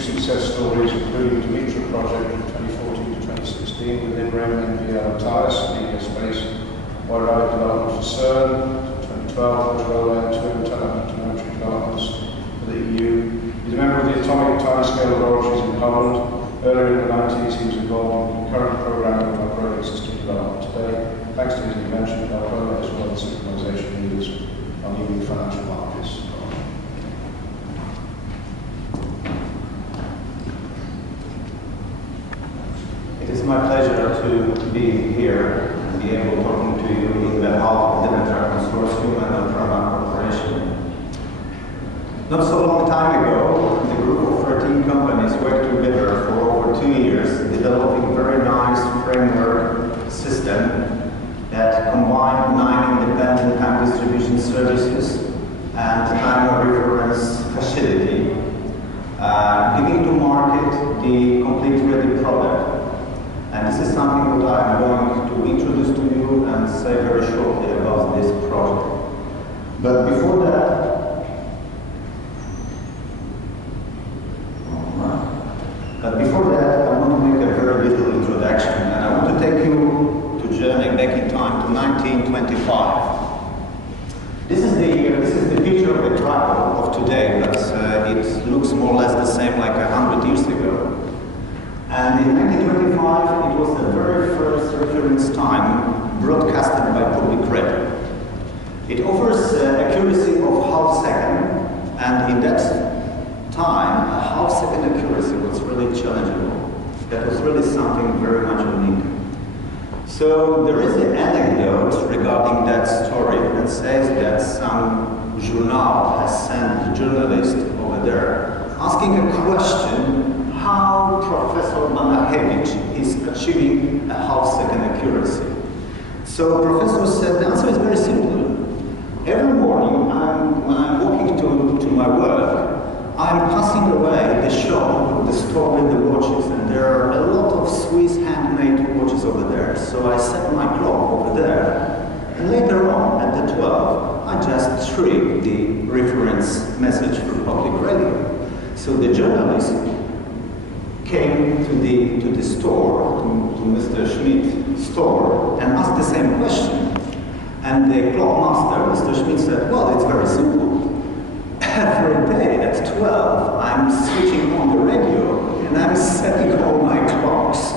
success stories, including Dimitra project from 2014 to 2016 within REM, NPL and TIAS, media space, White Rabbit development for CERN, 2012, which rolled out two interplanetary developments for the EU. He's a member of the Atomic Timescale Laboratories in Poland. Earlier in the 90s, he was involved in the current programming of operating system development. Today, thanks to his invention, ELPROMA is one of the synchronization leaders on EU financial markets. It is my pleasure to be here and be able to talk to you in behalf of the Demeter Consortium and ELPROMA Corporation. Not so long time ago, the group of 13 companies worked together for over 2 years, developing a very nice framework system that combined 9 independent time distribution services and time of reference facility, giving to market the complete ready product. And this is something that I'm going to introduce to you and say very shortly about this project. But before that, I want to make a very little introduction, and I want to take you to journey back in time to 1925. This is the picture of the tripod of today, but it looks more or less the same like 100 years ago. And in 1925, it was the very first reference time broadcasted by public radio. It offers accuracy of half second, and in that time, a half-second accuracy was really challengeable. That was really something very much unique. So there is an anecdote regarding that story that says that some journal has sent a journalist over there asking a question how Professor Banachewicz is achieving a half-second accuracy. So Professor said the answer is very simple. Every morning when I'm walking to my work, I'm passing away the shop, the store with the watches, and there are a lot of Swiss handmade watches over there. So I set my clock over there, and later on, at the 12, I just trigger the reference message for public radio. So the journalist came to the store, to Mr. Schmidt's store, and asked the same question. And the clock master, Mr. Schmidt, said, well, it's very simple. Every day at 12, I'm switching on the radio and I'm setting all my clocks.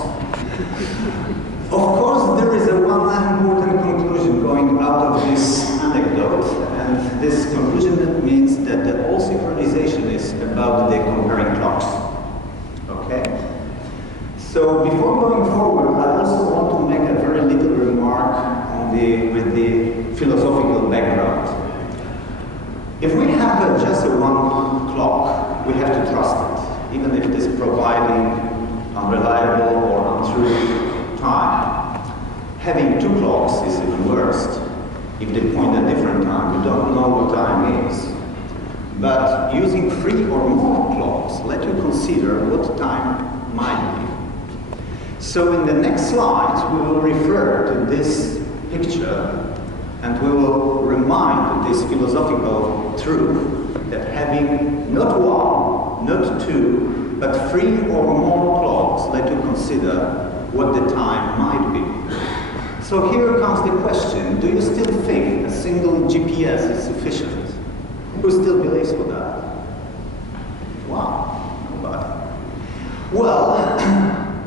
Of course, there is one important conclusion going out of this anecdote, and this conclusion means that all synchronization is about the comparing clocks. Okay? So before going forward, I also want to make a very little remark with the philosophical background. If we have just one clock, we have to trust it, even if it is providing unreliable or untrue time. Having two clocks is even worse. If they point at different time, you don't know what time is. But using 3 or more clocks, let you consider what time might be. So in the next slides, we will refer to this picture, and we will remind this philosophical truth that having not 1, not 2, but 3 or more clocks let you consider what the time might be. So here comes the question, do you still think a single GPS is sufficient? Who still believes for that? Wow, nobody. Well,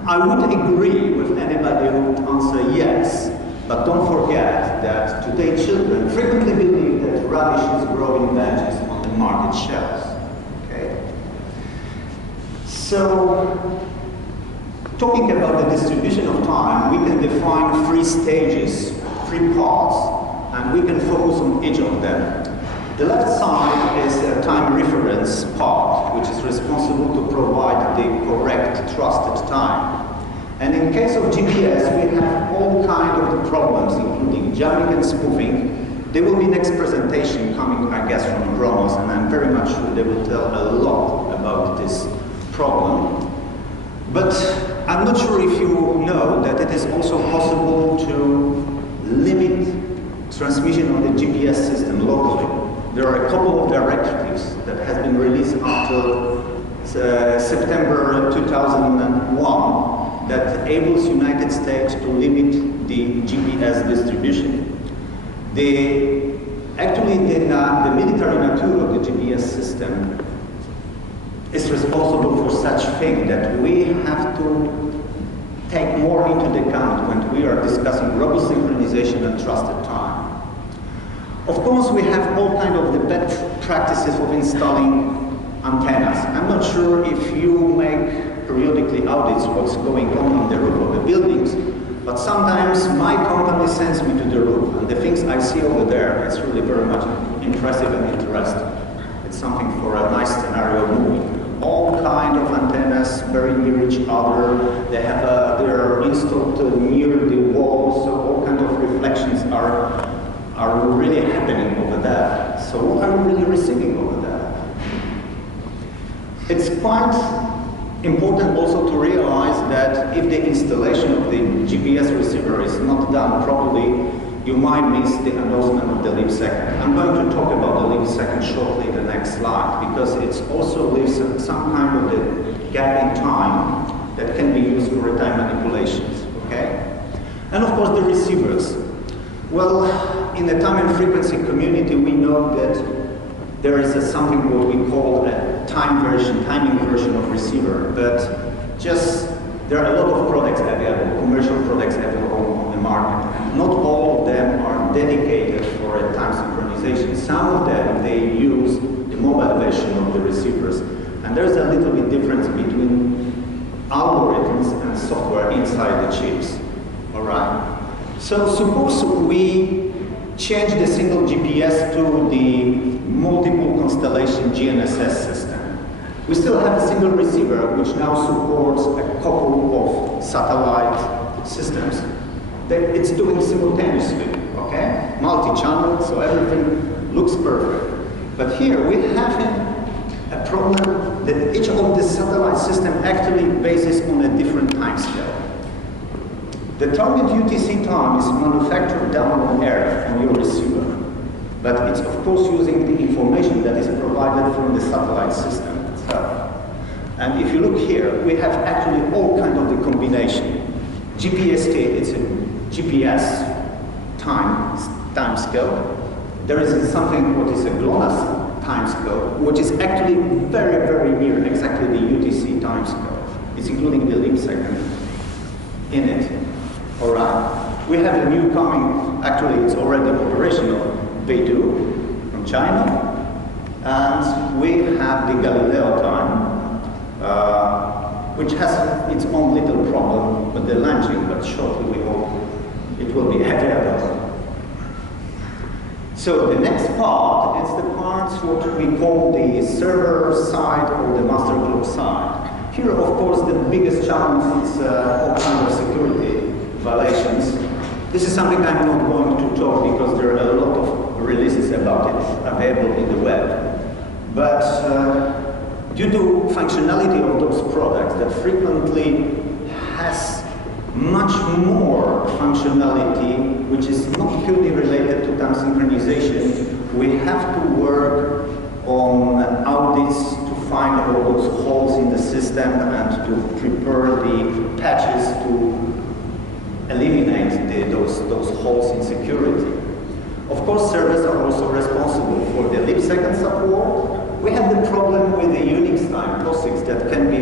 I would agree with anybody who would answer yes. But don't forget that today children frequently believe that radishes grow in benches on the market shelves. Okay? So, talking about the distribution of time, we can define 3 stages, 3 parts, and we can focus on each of them. The left side is a time reference part, which is responsible to provide the correct, trusted time. And in case of GPS, we have all kinds of problems, including jamming and spoofing. There will be next presentation coming, I guess, from ELPROMA, and I'm very much sure they will tell a lot about this problem. But I'm not sure if you know that it is also possible to limit transmission of the GPS system locally. There are a couple of directives that have been released after September 2001 that enables United States to limit the GPS distribution. Actually, the military nature of the GPS system is responsible for such thing that we have to take more into account when we are discussing robust synchronization and trusted time. Of course, we have all kinds of the best practices of installing antennas. I'm not sure if you make periodically audits what's going on the roof of the buildings, but sometimes my company sends me to the roof, and the things I see over there, it's really very much impressive and interesting. It's something for a nice scenario movie. All kind of antennas very near each other. They're installed near the wall, so all kind of reflections are really happening over there. So what are we really receiving over there? It's quite important also to realize that if the installation of the GPS receiver is not done properly, you might miss the announcement of the leap second. I'm going to talk about the leap second shortly in the next slide, because it also leaves some kind of the gap in time that can be used for time manipulations, okay? And of course the receivers. Well, in the time and frequency community, we know that there is something what we call a timing version of receiver, but there are a lot of products available, commercial products available on the market. Not all of them are dedicated for a time synchronization. Some of them, they use the mobile version of the receivers. And there's a little bit difference between algorithms and software inside the chips, all right? So suppose we change the single GPS to the multiple constellation GNSS system. We still have a single receiver which now supports a couple of satellite systems that it's doing simultaneously, okay? Multi-channel, so everything looks perfect. But here we have a problem that each of the satellite system actually bases on a different time scale. The target UTC time is manufactured down on Earth on your receiver, but it's of course using the information that is provided from the satellite system itself. And if you look here, we have actually all kinds of the combination. GPST, it's a GPS time scale. There is something what is a GLONASS time scale, which is actually very, very near exactly the UTC time scale. It's including the leap second in it. All right. We have a new coming, actually it's already operational, Beidou from China. And we have the Galileo time, which has its own little problem with the launching, but shortly we hope it will be available. So the next part is the parts what we call the server side or the master clock side. Here, of course, the biggest challenge is all kinds of security violations. This is something I'm not going to talk because there are a lot of releases about it available in the web. But due to functionality of those products that frequently has much more functionality which is not purely related to time synchronization, we have to work on audits to find all those holes in the system and to prepare the patches to eliminate those holes in security. Of course, servers are also responsible for the leap second support. We have the problem with the Unix time, POSIX, that can be,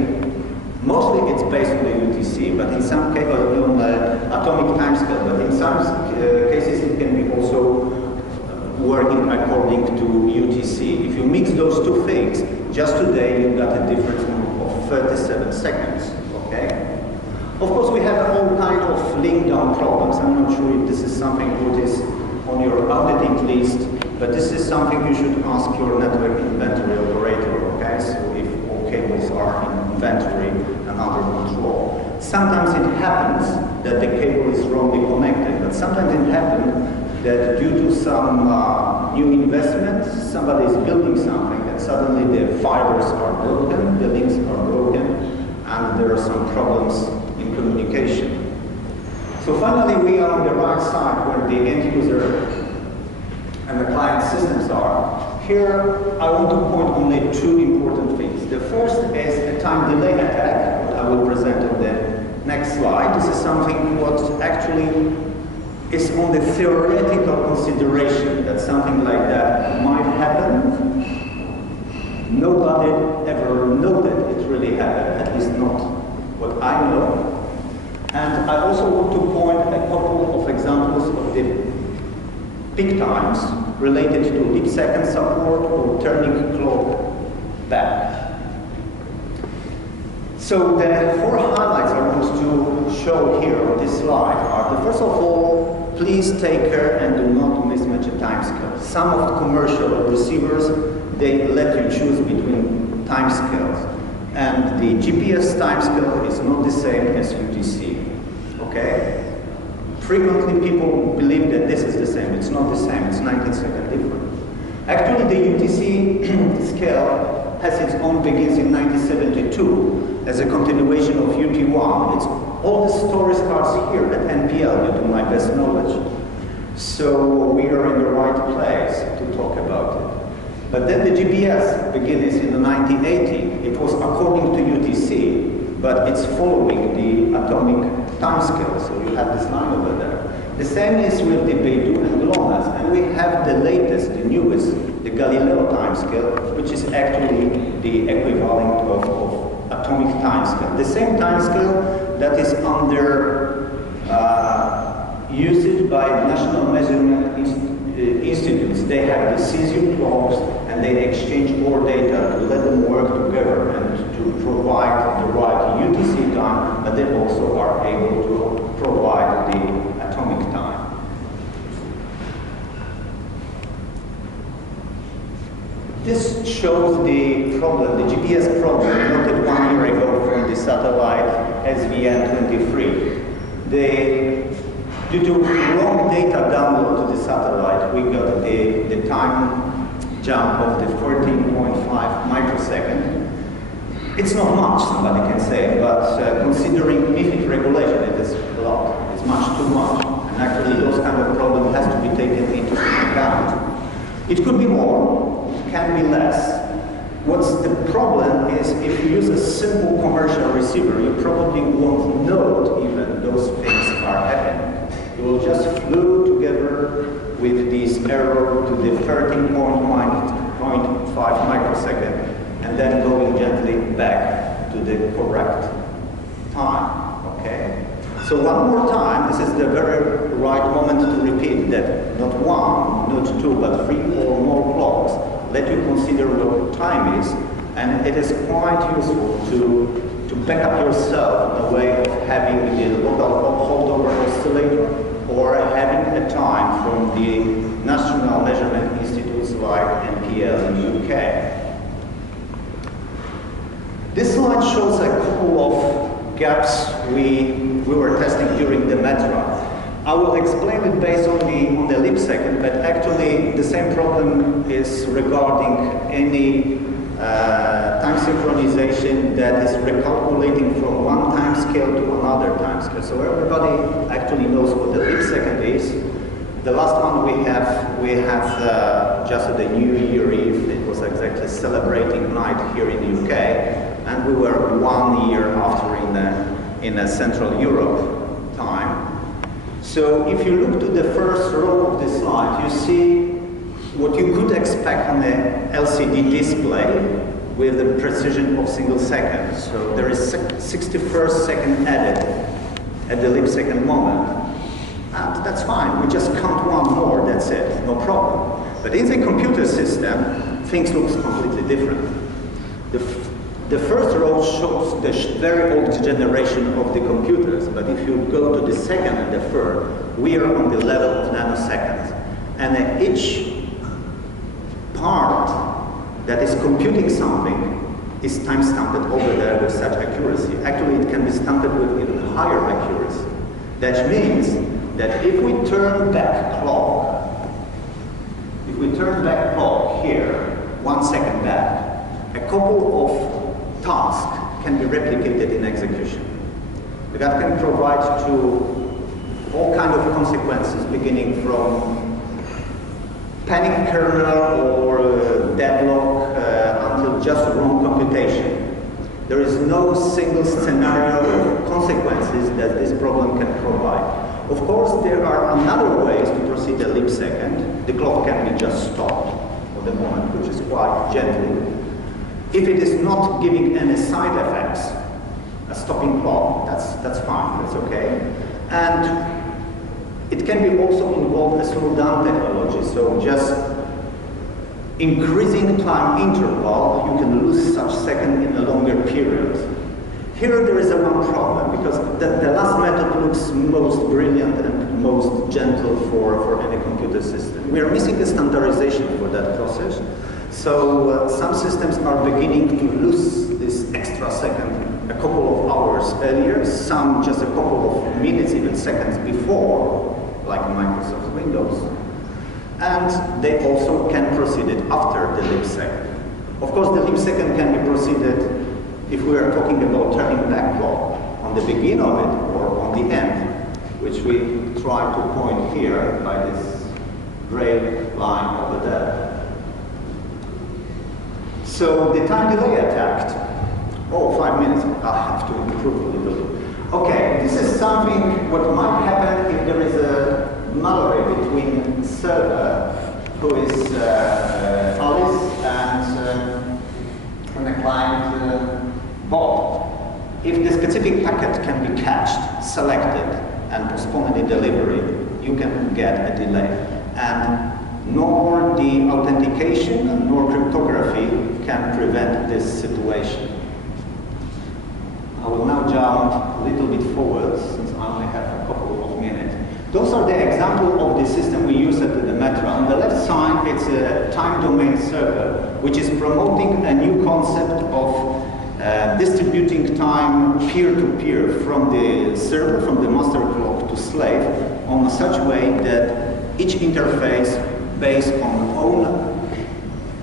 mostly it's based on the UTC, but in some cases, on atomic time scale, but in some cases it can be also working according to UTC. If you mix those two things, just today you got a difference of 37 seconds, okay? Of course, we have all kinds of link down problems. I'm not sure if this is something that is on your auditing list, but this is something you should ask your network inventory operator, okay? So if all cables are in inventory and under control. Sometimes it happens that the cable is wrongly connected, but sometimes it happens that due to some new investment, somebody is building something and suddenly the fibers are broken, the links are broken, and there are some problems in communication. So finally, we are on the right side where the end user and the client systems are. Here, I want to point only two important things. The first is a time delay attack, what I will present on the next slide. This is something what actually is on the theoretical consideration that something like that might happen. Nobody ever know that it really happened, at least not what I know. And I also want to point a couple of examples of the peak times related to leap second support or turning clock back. So the four highlights I want to show here on this slide are, first of all, please take care and do not mismatch a time scale. Some of the commercial receivers, they let you choose between time scales. And the GPS time scale is not the same as UTC, okay? Frequently people believe that this is the same. It's not the same, it's 19-second difference. Actually, the UTC scale has its own begins in 1972 as a continuation of UT1. It's all the story starts here at NPL, due to my best knowledge. So we are in the right place to talk about it. But then the GPS begins in the 1980. It was according to UTC, but it's following the atomic time scale. So you have this line over there. The same is with the Beidou and GLONASS, and we have the latest, the newest, the Galileo time scale, which is actually the equivalent of atomic time scale. The same time scale that is under usage by national measurement institutes. They have the cesium clocks and they exchange more data to let them work together and to provide the right UTC time, but they also are able to provide the atomic time. This shows the problem, the GPS problem, noted 1 year ago from the satellite SVN-23. Due to wrong data download to the satellite, we got the time jump of the 14.5 microsecond. It's not much, somebody can say, but considering MiFID regulation, it is a lot. It's much too much. And actually, those kind of problems has to be taken into account. It could be more, it can be less. What's the problem is if you use a simple commercial receiver, you probably won't know even those things are happening. You will just flew together with this error to the 13.5 microsecond and then going gently back to the correct time, okay? So one more time, this is the very right moment to repeat that not one, not two, but 3 or more clocks let you consider what time is, and it is quite useful to back up yourself in a way of having the local holdover oscillator or having a time from the national measurement institutes like NPL in the UK. This slide shows a couple of gaps we were testing during the METRA. I will explain it based on the leap second, but actually the same problem is regarding any time synchronization that is recalculating from one time scale to another time scale. So everybody actually knows what the leap second is. The last one we have just the New Year Eve. It was exactly celebrating night here in the UK, and we were 1 year after in a Central Europe time. So if you look to the first row of the slide, you see what you could expect on a LCD display with the precision of single seconds. So there is 61st second added at the leap second moment. And that's fine, we just count one more, that's it, no problem. But in the computer system, things look completely different. The first row shows the very old generation of the computers, but if you go to the second and the third, we are on the level of nanoseconds. And each part that is computing something is time-stamped over there with such accuracy. Actually, it can be stamped with even higher accuracy. That means that if we turn back clock, here, 1 second back, a couple of tasks can be replicated in execution. That can provide to all kinds of consequences, beginning from panic kernel or deadlock until just wrong computation. There is no single scenario of consequences that this problem can provide. Of course, there are another ways to proceed a leap second. The clock can be just stopped for the moment, which is quite gentle. If it is not giving any side effects, a stopping clock, that's fine, that's okay. And it can be also involved a slow down technology, so just increasing time interval, you can lose such second in a longer period. Here there is a one problem, because the last method looks most brilliant and most gentle for any computer system. We are missing a standardization for that process. So some systems are beginning to lose this extra second a couple of hours earlier, some just a couple of minutes, even seconds before, like Microsoft Windows. And they also can proceed it after the leap second. Of course, the leap second can be proceeded if we are talking about turning back clock on the beginning of it or on the end, which we try to point here by this gray line over there. So the time delay attack. Oh, 5 minutes. I have to improve a little bit. Okay, this is something what might happen if there is a malware between server, who is Alice, and the client bot. If the specific packet can be cached, selected, and postponed in delivery, you can get a delay. And nor the authentication nor cryptography can prevent this situation. I will now jump a little bit forward, since I only have a couple of minutes. Those are the example of the system we use at the Metro. On the left side, it's a time domain server, which is promoting a new concept of distributing time peer-to-peer from the server, from the master clock to slave, on such way that each interface based on own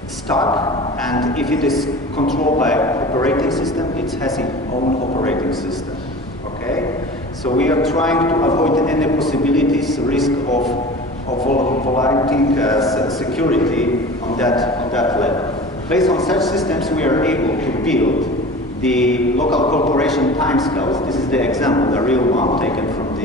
stack, and if it is controlled by operating system, it has its own operating system. Okay? So we are trying to avoid any possibilities, risk of violating security on that level. Based on such systems, we are able to build the local corporation timescales. This is the example, the real one taken from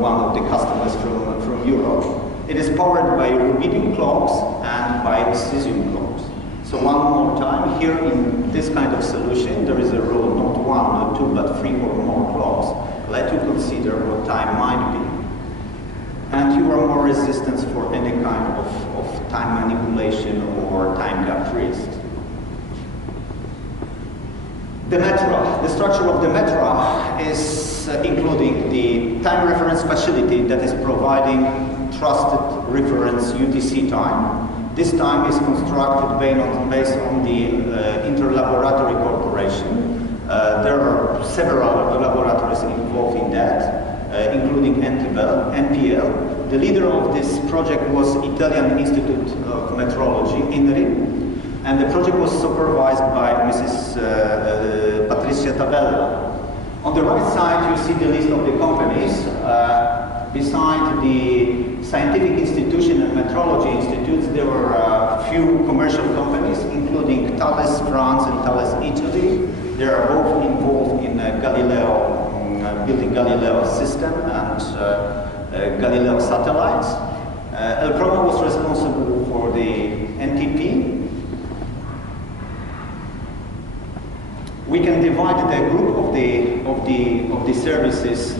one of the customers from Europe. It is powered by rubidium clocks and by cesium clocks. So one more time, here in this kind of solution, there is a rule, not one, not two, but 3 or more clocks. Let you consider what time might be. And you are more resistant for any kind of time manipulation or time gap risk. The Metra, the structure of the Metra is including the time reference facility that is providing trusted reference UTC time. This time is constructed based on the interlaboratory cooperation. There are several laboratories involved in that, including NPL. The leader of this project was Italian Institute of Metrology, INRI. And the project was supervised by Mrs. Patricia Tabella. On the right side, you see the list of the companies. Beside the scientific institution and metrology institutes, there were a few commercial companies, including Thales France and Thales Italy. They are both involved in Galileo, building Galileo system and Galileo satellites. ELPROMA was responsible for the NTP. We can divide the group of the services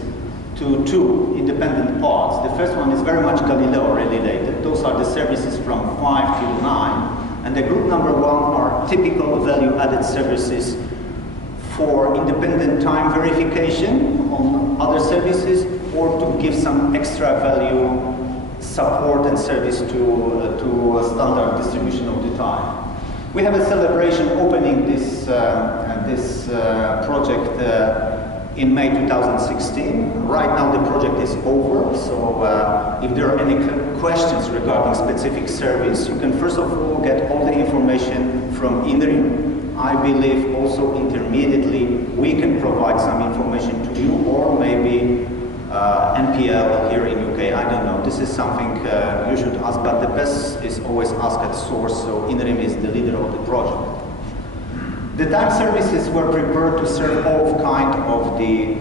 to 2 independent parts. The first one is very much Galileo related. Those are the services from 5 to 9. And the group number 1 are typical value-added services for independent time verification on other services, or to give some extra value support and service to a standard distribution of the time. We have a celebration opening this project in May 2016. Right now the project is over, so if there are any questions regarding specific service, you can first of all get all the information from INRI. I believe also intermediately we can provide some information to you, or maybe NPL here in UK okay, I don't know. This is something you should ask, but the best is always asked at source, so interim is the leader of the project. The time services were prepared to serve all kind of the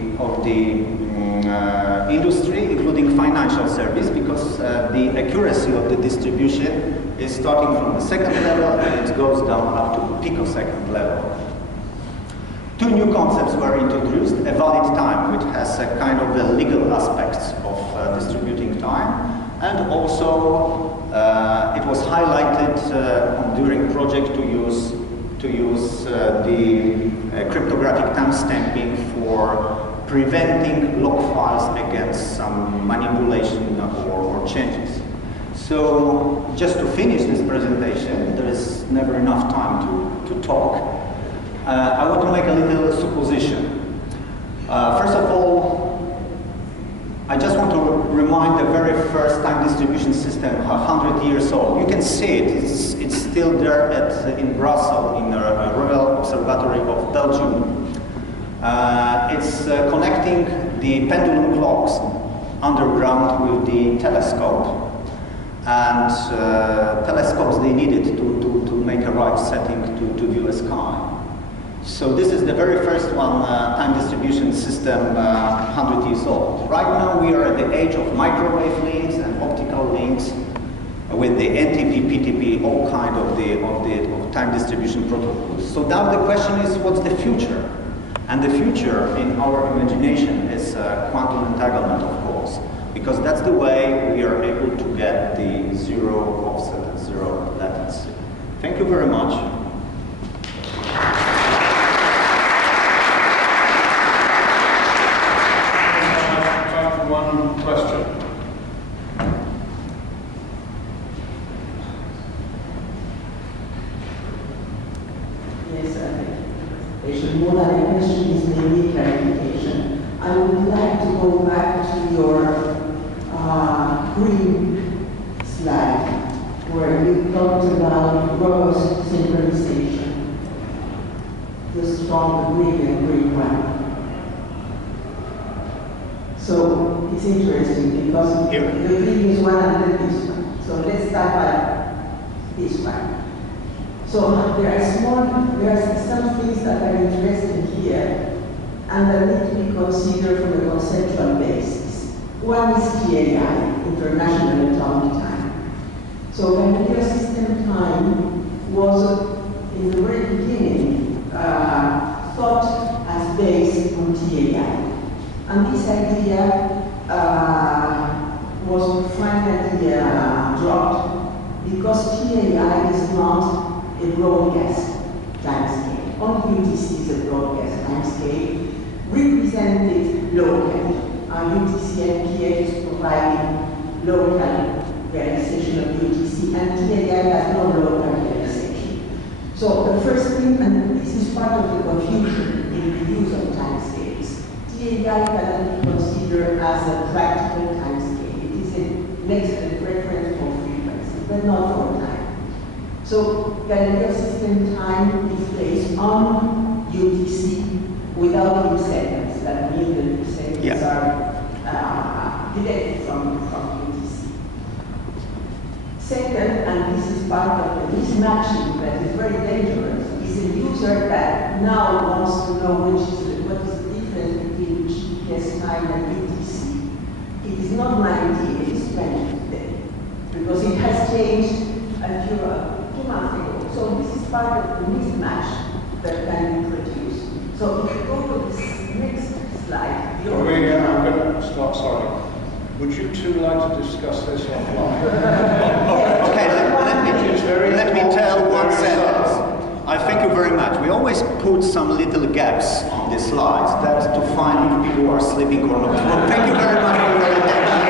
industry, including financial service, because the accuracy of the distribution is starting from the second level and it goes down up to the picosecond level. Two new concepts were introduced: a valid time, which has a kind of the legal aspects of distributing time, and also it was highlighted during project to use the cryptographic timestamping for preventing log files against some manipulation or changes. So just to finish this presentation, there is never enough time to talk. I want to make a little supposition. First of all, I just want to remind the very first time distribution system, 100 years old. You can see it, it's still there in Brussels, in the Royal Observatory of Belgium. It's connecting the pendulum clocks underground with the telescope. And telescopes they needed to make a right setting to view a sky. So this is the very first one, time distribution system, 100 years old. Right now we are at the age of microwave links and optical links with the NTP, PTP, all kind of time distribution protocols. So now the question is, what's the future? And the future in our imagination is quantum entanglement, of course, because that's the way we are able to get the zero offset and zero latency. Thank you very much. One question. Yes, more than a question is maybe clarification. I would like to go back to your green slide, where you talked about gross synchronization, the strong green and green one. So it's interesting because the previous one and then this one. So let's start by this one. So there are some things that are interesting here and that need to be considered from a conceptual basis. One is TAI, International Atomic Time. So Vanilla System Time was, in the very beginning, thought as based on TAI. And this idea was finally dropped because TAI is not a broadcast timescale. Only UTC is a broadcast timescale represented locally. UTC and PH is providing local realization of UTC, and TAI has no local realization. So the first thing, and this is part of the confusion in the use of timescales, TAI cannot be considered as a practical timescale. It is an excellent reference for frequency, but not for time. So Galileo system time is based on UTC without leap seconds. That means the leap seconds are derived from UTC. Second, and this is part of the mismatching that is very dangerous, is a user that now wants to know what is the difference between GPS time and UTC. It is not 90, it is 20 today, because it has changed a few 2 months ago. So this is part of the mismatch that can be produced. So if you go to this next slide, I'm going to start, sorry. Would you two like to discuss this offline? Okay, let me tell one sentence. I thank you very much. We always put some little gaps on the slides that to find if people are sleeping or not. Well, thank you very much for your attention.